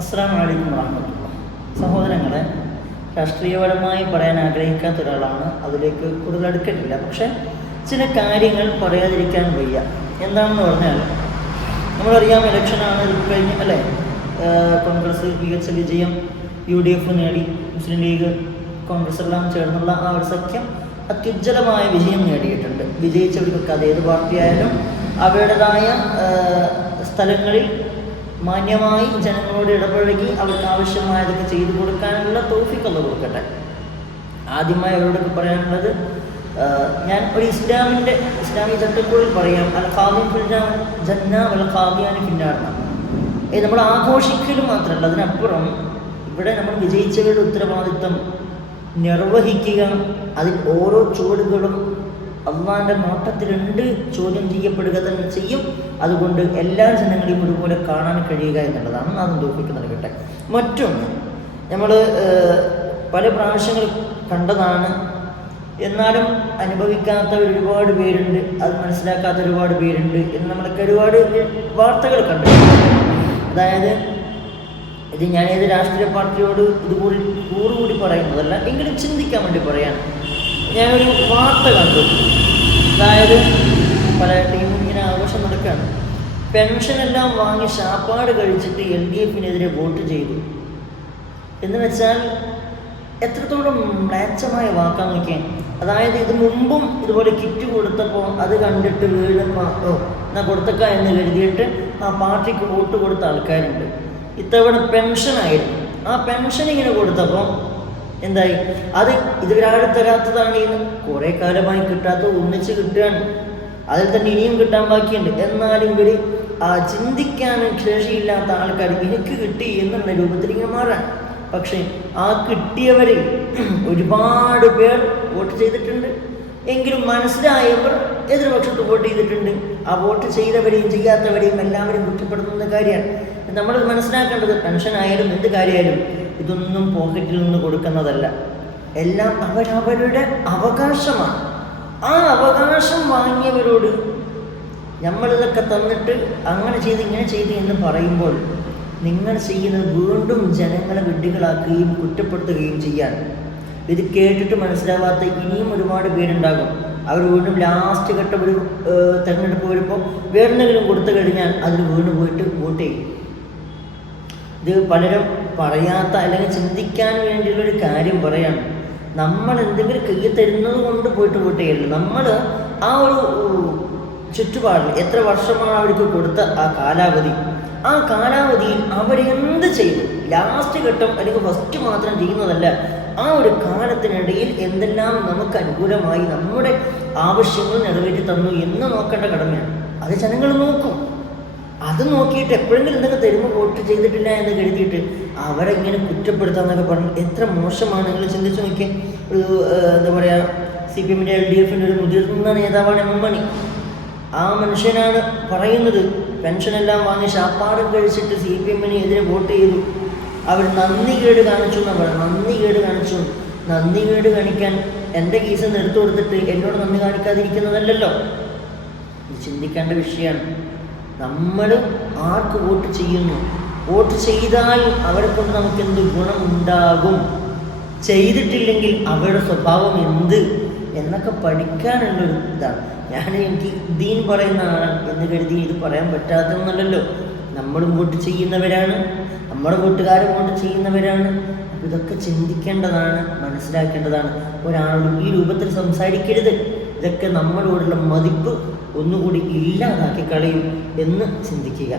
അസ്സാം വലൈക്കും വാഹമത്തുള്ള സഹോദരങ്ങളെ രാഷ്ട്രീയപരമായി പറയാൻ ആഗ്രഹിക്കാത്ത ഒരാളാണ്. അതിലേക്ക് കൂടുതൽ അടുക്കട്ടില്ല. പക്ഷേ ചില കാര്യങ്ങൾ പറയാതിരിക്കാൻ വയ്യ. എന്താണെന്ന് പറഞ്ഞാൽ നമ്മളറിയാം ഇലക്ഷനാണ് കഴിഞ്ഞ് അല്ലേ? കോൺഗ്രസ് മികച്ച വിജയം യു ഡി എഫ് നേടി മുസ്ലിം ലീഗ് കോൺഗ്രസ് എല്ലാം ചേർന്നുള്ള ആ ഒരു സഖ്യം അത്യുജ്വലമായ വിജയം നേടിയിട്ടുണ്ട്. വിജയിച്ചവർക്കൊക്കെ അത് ഏത് പാർട്ടിയായാലും അവരുടേതായ സ്ഥലങ്ങളിൽ മാന്യമായി ജനങ്ങളോട് ഇടപഴകി അവർക്ക് ആവശ്യമായതൊക്കെ ചെയ്തു കൊടുക്കാനുള്ള തോഫിക്കൊന്ന് കൊടുക്കട്ടെ. ആദ്യമായി അവരോടൊക്കെ പറയാനുള്ളത് ഞാൻ ഒരു ഇസ്ലാമിന്റെ ഇസ്ലാമി ചട്ടക്കൂടിൽ പറയാം അൽ ഖാദിൻ ജന്ന വൽ ഖാദിയാനി ഫിന്നാർന്ന ഏ നമ്മൾ ആഘോഷിക്കലും മാത്രമല്ല അതിനപ്പുറം ഇവിടെ നമ്മൾ വിജയിച്ചവരുടെ ഉത്തരവാദിത്വം നിർവഹിക്കുക അതിൽ ഓരോ ചുവടുകളും അള്ളാന്റെ നോട്ടത്തിലുണ്ട് ചോദ്യം ചെയ്യപ്പെടുക തന്നെ അതുകൊണ്ട് എല്ലാ ജനങ്ങളെയും ഒരുപോലെ കാണാൻ കഴിയുക എന്നുള്ളതാണ് നാം തോപ്പിക്ക് നൽകട്ടെ. മറ്റൊന്ന് നമ്മൾ പല പ്രാവശ്യങ്ങൾ കണ്ടതാണ്. എന്നാലും അനുഭവിക്കാത്ത ഒരുപാട് പേരുണ്ട് അത് മനസ്സിലാക്കാത്ത ഒരുപാട് പേരുണ്ട് എന്ന് നമ്മളൊക്കെ ഒരുപാട് വാർത്തകൾ കണ്ടു അതായത് ഇത് ഞാൻ ഏത് രാഷ്ട്രീയ പാർട്ടിയോട് ഇതുകൂടി കൂറുകൂടി പറയുന്നതല്ല എങ്കിലും ചിന്തിക്കാൻ വേണ്ടി പറയാൻ ഞാനൊരു വാർത്ത കണ്ടു. അതായത് പല ടീമും ഇങ്ങനെ ആഘോഷം നടക്കുകയാണ്. പെൻഷനെല്ലാം വാങ്ങി ശാപ്പാട് കഴിച്ചിട്ട് എൽ ഡി എഫിനെതിരെ വോട്ട് ചെയ്തു. എന്ന് വെച്ചാൽ എത്രത്തോളം മ്ലേച്ഛമായ വാക്കാൻ നോക്കിയാൽ അതായത് ഇത് മുമ്പും ഇതുപോലെ കിറ്റ് കൊടുത്തപ്പോൾ അത് കണ്ടിട്ട് വീട് പാട്ടോ എന്നാ കൊടുത്തക്ക എന്ന് കരുതിയിട്ട് ആ പാർട്ടിക്ക് വോട്ട് കൊടുത്ത ആൾക്കാരുണ്ട്. ഇത്തവണ പെൻഷനായിരുന്നു ആ പെൻഷൻ ഇങ്ങനെ കൊടുത്തപ്പോൾ എന്തായി? അത് ഇതുവരാടെ തരാത്തതാണ് ഇന്ന് കുറേ കാലമായി കിട്ടാത്ത ഒന്നിച്ച് കിട്ടുകയാണ്. അതിൽ തന്നെ ഇനിയും കിട്ടാൻ ബാക്കിയുണ്ട്. എന്നാലും ഇവർ ചിന്തിക്കാൻ ശേഷിയില്ലാത്ത ആൾക്കാർ എനിക്ക് കിട്ടി എന്നുള്ള രൂപത്തിൽ ഇങ്ങനെ മാറാൻ. പക്ഷേ ആ കിട്ടിയവരിൽ ഒരുപാട് പേർ വോട്ട് ചെയ്തിട്ടുണ്ട്. എങ്കിലും മനസ്സിലായവർ എതിർപക്ഷത്ത് വോട്ട് ചെയ്തിട്ടുണ്ട്. ആ വോട്ട് ചെയ്തവരെയും ചെയ്യാത്തവരെയും എല്ലാവരും കുറ്റപ്പെടുത്തുന്ന കാര്യമാണ്. നമ്മൾ മനസ്സിലാക്കേണ്ടത് പെൻഷൻ ആയാലും എന്ത് കാര്യമായാലും ഇതൊന്നും പോക്കറ്റിൽ നിന്ന് കൊടുക്കുന്നതല്ല. എല്ലാം അവരവരുടെ അവകാശമാണ്. ആ അവകാശം വാങ്ങിയവരോട് നമ്മളിതൊക്കെ തന്നിട്ട് അങ്ങനെ ചെയ്ത് ഇങ്ങനെ ചെയ്ത് എന്ന് പറയുമ്പോൾ നിങ്ങൾ ചെയ്യുന്നത് വീണ്ടും ജനങ്ങളെ വിഡ്ഢികളാക്കുകയും കുറ്റപ്പെടുത്തുകയും ചെയ്യാൻ. ഇത് കേട്ടിട്ട് മനസ്സിലാവാത്ത ഇനിയും ഒരുപാട് പേരുണ്ടാകും. അവർ വീണ്ടും ലാസ്റ്റ് ഘട്ടം ഒരു തെരഞ്ഞെടുപ്പ് വരുമ്പോൾ വേറെന്തെങ്കിലും കൊടുത്തു കഴിഞ്ഞാൽ അതിൽ വീണ് പോയിട്ട് വോട്ട് ചെയ്യും. ഇത് പലരും പറയാത്ത അല്ലെങ്കിൽ ചിന്തിക്കാൻ വേണ്ടിയുള്ളൊരു കാര്യം പറയാണ്. നമ്മൾ എന്തെങ്കിലും കയ്യിൽ തരുന്നത് കൊണ്ട് പോയിട്ട് വോട്ട് നമ്മൾ ആ ഒരു ചുറ്റുപാടിൽ എത്ര വർഷമാണ് അവർക്ക് കൊടുത്ത ആ കാലാവധി? ആ കാലാവധിയിൽ എന്ത് ചെയ്തു? ലാസ്റ്റ് ഘട്ടം അല്ലെങ്കിൽ ഫസ്റ്റ് മാത്രം ചെയ്യുന്നതല്ല. ആ ഒരു കാലത്തിനിടയിൽ എന്തെല്ലാം നമുക്ക് അനുകൂലമായി നമ്മുടെ ആവശ്യങ്ങൾ നിറവേറ്റി തന്നു എന്ന് നോക്കേണ്ട കടമയാണ് അത് ജനങ്ങൾ നോക്കും. അത് നോക്കിയിട്ട് എപ്പോഴെങ്കിലും എന്തൊക്കെ തരുമ്പോൾ വോട്ട് ചെയ്തിട്ടില്ല എന്ന് കരുതിയിട്ട് അവരെ ഇങ്ങനെ കുറ്റപ്പെടുത്താന്നൊക്കെ പറഞ്ഞു എത്ര മോശമാണ് നിങ്ങൾ ചിന്തിച്ചു നോക്കിയാൽ ഒരു എന്താ പറയുക സി പി എമ്മിന്റെ എൽ ഡി എഫിന്റെ ഒരു മുതിർന്ന നേതാവാണ് എം മണി. ആ മനുഷ്യനാണ് പറയുന്നത് പെൻഷനെല്ലാം വാങ്ങി ശാപ്പാടും കഴിച്ചിട്ട് സി പി എമ്മിന് എതിരെ വോട്ട് ചെയ്തു. അവർ നന്ദി കേട് കാണിച്ചു എന്നാണ് പറയുന്നത് നന്ദി കേട് കാണിച്ചു. നന്ദി കേട് കാണിക്കാൻ എന്റെ കേസ് നിന്ന് എടുത്തു കൊടുത്തിട്ട് എന്നോട് നന്ദി കാണിക്കാതിരിക്കുന്നതല്ലല്ലോ. ചിന്തിക്കേണ്ട വിഷയമാണ്. നമ്മൾ ആർക്ക് വോട്ട് ചെയ്യുന്നു? വോട്ട് ചെയ്താൽ അവരെ കൊണ്ട് നമുക്ക് എന്ത് ഗുണം ഉണ്ടാകും ചെയ്തിട്ടില്ലെങ്കിൽ അവരുടെ സ്വഭാവം എന്ത്? എന്നൊക്കെ പഠിക്കാനുള്ളൊരു ഇതാണ്. ഞാൻ എനിക്ക് ദീൻ പറയുന്ന ആളാണ് എന്ന് കരുതി ഇത് പറയാൻ പറ്റാത്തതെന്നല്ലോ നമ്മളും വോട്ട് ചെയ്യുന്നവരാണ്. നമ്മുടെ കൂട്ടുകാരും വോട്ട് ചെയ്യുന്നവരാണ്. ഇതൊക്കെ ചിന്തിക്കേണ്ടതാണ് മനസ്സിലാക്കേണ്ടതാണ്. ഒരാളോട് ഈ രൂപത്തിൽ സംസാരിക്കരുത്. ഇതൊക്കെ നമ്മളോടുള്ള മതിപ്പ് ഒന്നുകൂടി ഇല്ലാതാക്കി കളയും എന്ന് ചിന്തിക്കുക.